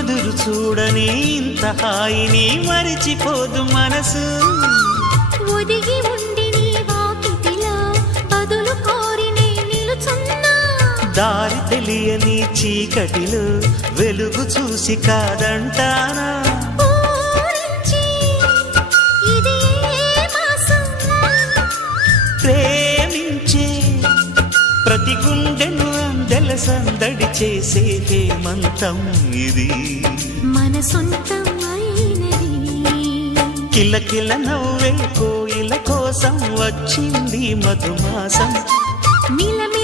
ఎదురు చూడని ఇంత హాయిని మరిచిపోదు మనసు. ఒదిగి ఉండి నీ వాకిటిలో బదులు కోరి నే నిలుచున్నా. దారి తెలియని చీకటిలో వెలుగు చూసి కాదంటానా. ఊరించి ఇది ఏ మాసం? ప్రేమించే ప్రతి గుండెను అందెల సందడి చేసే హేమంతం ఇది. మన సొంతం అయినది. కిలకిల నవ్వే కోయిల కోసం వచ్చింది మధుమాసం. మిలమి